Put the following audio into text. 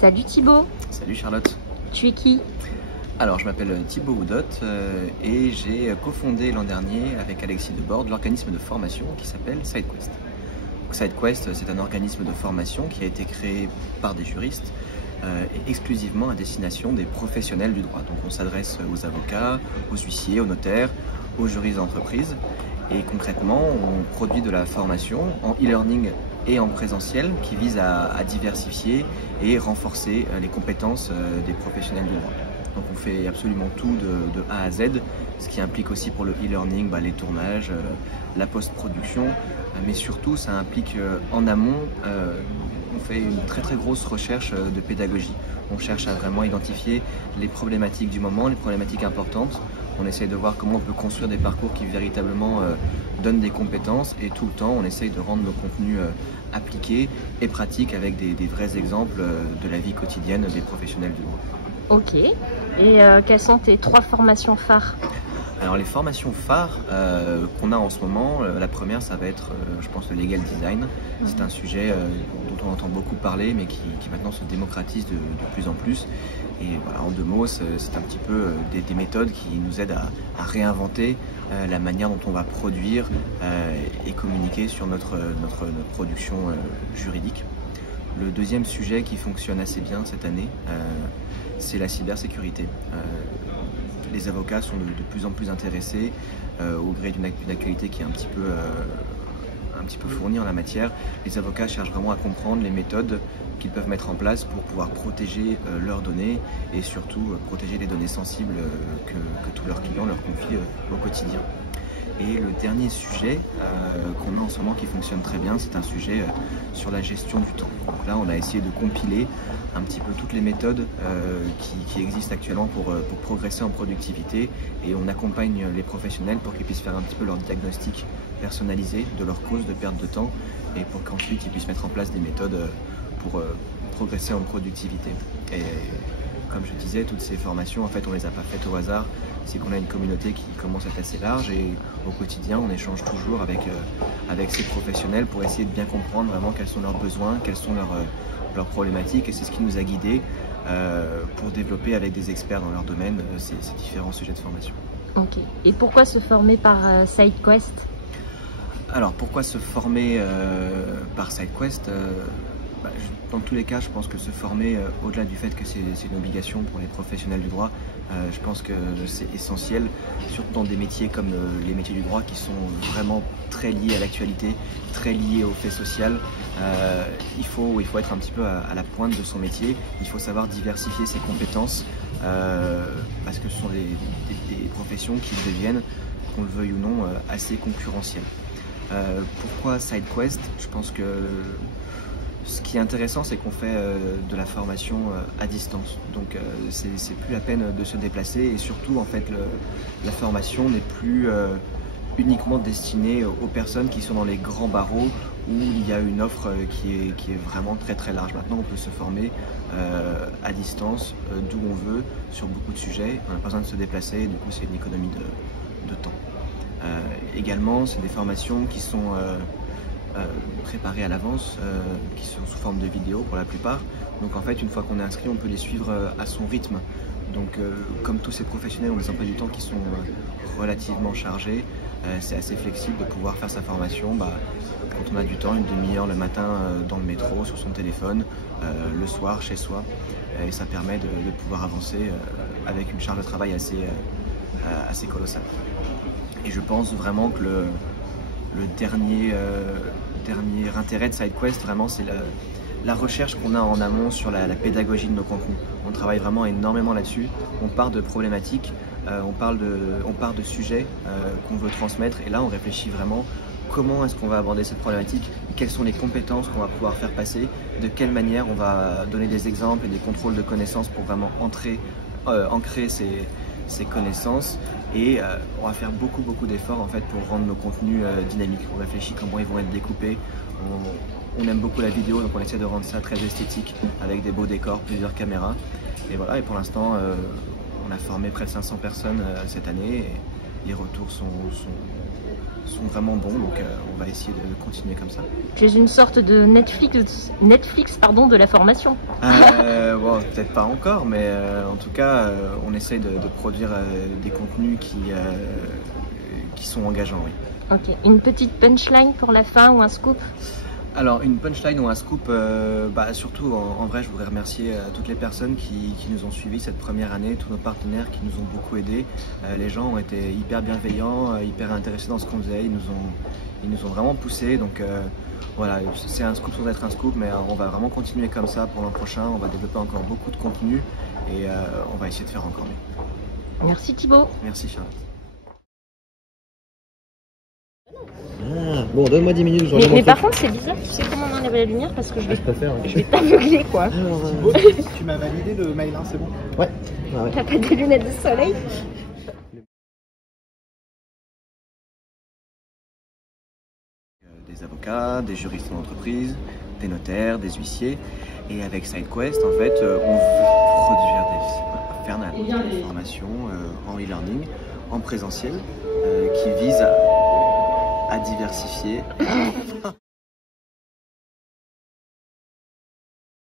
Salut Thibaut. Salut Charlotte. Tu es qui? Alors je m'appelle Thibaut Oudot et j'ai cofondé l'an dernier avec Alexis Debord l'organisme de formation qui s'appelle SideQuest. SideQuest, c'est un organisme de formation qui a été créé par des juristes et exclusivement à destination des professionnels du droit. Donc on s'adresse aux avocats, aux huissiers, aux notaires, aux juristes d'entreprise. Et concrètement, on produit de la formation en e-learning et en présentiel qui vise à diversifier et renforcer les compétences des professionnels du droit. Donc on fait absolument tout de A à Z, ce qui implique aussi pour le e-learning les tournages, la post-production, mais surtout ça implique en amont, on fait une très grosse recherche de pédagogie. On cherche à vraiment identifier les problématiques du moment, les problématiques importantes. On essaye de voir comment on peut construire des parcours qui véritablement donnent des compétences et tout le temps on essaye de rendre nos contenus appliqués et pratiques avec des vrais exemples de la vie quotidienne des professionnels du droit. Ok. Et quelles sont tes 3 formations phares? Alors les formations phares qu'on a en ce moment, la première ça va être je pense le legal design. C'est un sujet dont on entend beaucoup parler mais qui maintenant se démocratise de plus en plus. Et voilà, en 2 mots, c'est un petit peu des méthodes qui nous aident à réinventer la manière dont on va produire et communiquer sur notre production juridique. Le deuxième sujet qui fonctionne assez bien cette année, c'est la cybersécurité. Les avocats sont de plus en plus intéressés au gré d'une actualité qui est un petit peu fournie en la matière. Les avocats cherchent vraiment à comprendre les méthodes qu'ils peuvent mettre en place pour pouvoir protéger leurs données et surtout protéger les données sensibles que tous leurs clients leur confient au quotidien. Et le dernier sujet qu'on a en ce moment qui fonctionne très bien, c'est un sujet sur la gestion du temps. Donc là, on a essayé de compiler un petit peu toutes les méthodes qui existent actuellement pour progresser en productivité et on accompagne les professionnels pour qu'ils puissent faire un petit peu leur diagnostic personnalisé de leur cause de perte de temps et pour qu'ensuite ils puissent mettre en place des méthodes pour progresser en productivité. Et comme je disais, toutes ces formations, en fait, on les a pas faites au hasard. C'est qu'on a une communauté qui commence à être assez large et au quotidien, on échange toujours avec ces professionnels pour essayer de bien comprendre vraiment quels sont leurs besoins, quelles sont leurs problématiques et c'est ce qui nous a guidés pour développer avec des experts dans leur domaine ces différents sujets de formation. Ok. Et pourquoi se former par SideQuest? Alors, pourquoi se former par SideQuest dans tous les cas, je pense que se former, au-delà du fait que c'est une obligation pour les professionnels du droit, je pense que c'est essentiel, surtout dans des métiers comme les métiers du droit qui sont vraiment très liés à l'actualité, très liés au fait social. Il faut être un petit peu à la pointe de son métier, il faut savoir diversifier ses compétences parce que ce sont des professions qui deviennent, qu'on le veuille ou non, assez concurrentielles. Pourquoi SideQuest? Je pense que ce qui est intéressant, c'est qu'on fait de la formation à distance. Donc c'est plus la peine de se déplacer et surtout en fait la formation n'est plus uniquement destinée aux personnes qui sont dans les grands barreaux où il y a une offre qui est vraiment très large. Maintenant on peut se former à distance d'où on veut sur beaucoup de sujets. On n'a pas besoin de se déplacer, du coup c'est une économie de temps. Également c'est des formations qui sont préparés à l'avance, qui sont sous forme de vidéos pour la plupart. Donc en fait, une fois qu'on est inscrit, on peut les suivre à son rythme. Donc comme tous ces professionnels ont des emplois du temps qui sont relativement chargés, c'est assez flexible de pouvoir faire sa formation quand on a du temps, une demi-heure le matin dans le métro, sur son téléphone, le soir chez soi. Et ça permet de pouvoir avancer avec une charge de travail assez colossale. Et je pense vraiment que le dernier intérêt de SideQuest, vraiment, c'est la recherche qu'on a en amont sur la pédagogie de nos contenus. On travaille vraiment énormément là-dessus. On part de problématiques, on part de sujets qu'on veut transmettre. Et là, on réfléchit vraiment comment est-ce qu'on va aborder cette problématique, quelles sont les compétences qu'on va pouvoir faire passer, de quelle manière on va donner des exemples et des contrôles de connaissances pour vraiment ancrer ces connaissances et on va faire beaucoup d'efforts en fait pour rendre nos contenus dynamiques. On réfléchit comment ils vont être découpés. On aime beaucoup la vidéo, donc on essaie de rendre ça très esthétique avec des beaux décors, plusieurs caméras. Et voilà, et pour l'instant, on a formé près de 500 personnes cette année et les retours sont vraiment bons, donc on va essayer de continuer comme ça. Tu es une sorte de Netflix de la formation. Bon, peut-être pas encore, mais en tout cas, on essaye de produire des contenus qui sont engageants, oui. Ok, une petite punchline pour la fin ou un scoop? Alors, une punchline ou un scoop, surtout en vrai, je voudrais remercier toutes les personnes qui nous ont suivis cette première année, tous nos partenaires qui nous ont beaucoup aidés. Les gens ont été hyper bienveillants, hyper intéressés dans ce qu'on faisait, ils nous ont vraiment poussés. Donc voilà, c'est un scoop sans être un scoop, mais on va vraiment continuer comme ça pour l'an prochain. On va développer encore beaucoup de contenu et on va essayer de faire encore mieux. Merci Thibaut. Merci Charlotte. Ah, bon, donne-moi 10 minutes. Mais par contre, c'est bizarre, tu sais comment on enlève la lumière parce que je vais t'aveugler quoi. Alors, Tu m'as validé le mail, hein, c'est bon? ouais. T'as pas des lunettes de soleil? Des avocats, des juristes d'entreprise, des notaires, des huissiers. Et avec SideQuest, en fait, on veut produire des formations en e-learning, en présentiel, qui visent à diversifier.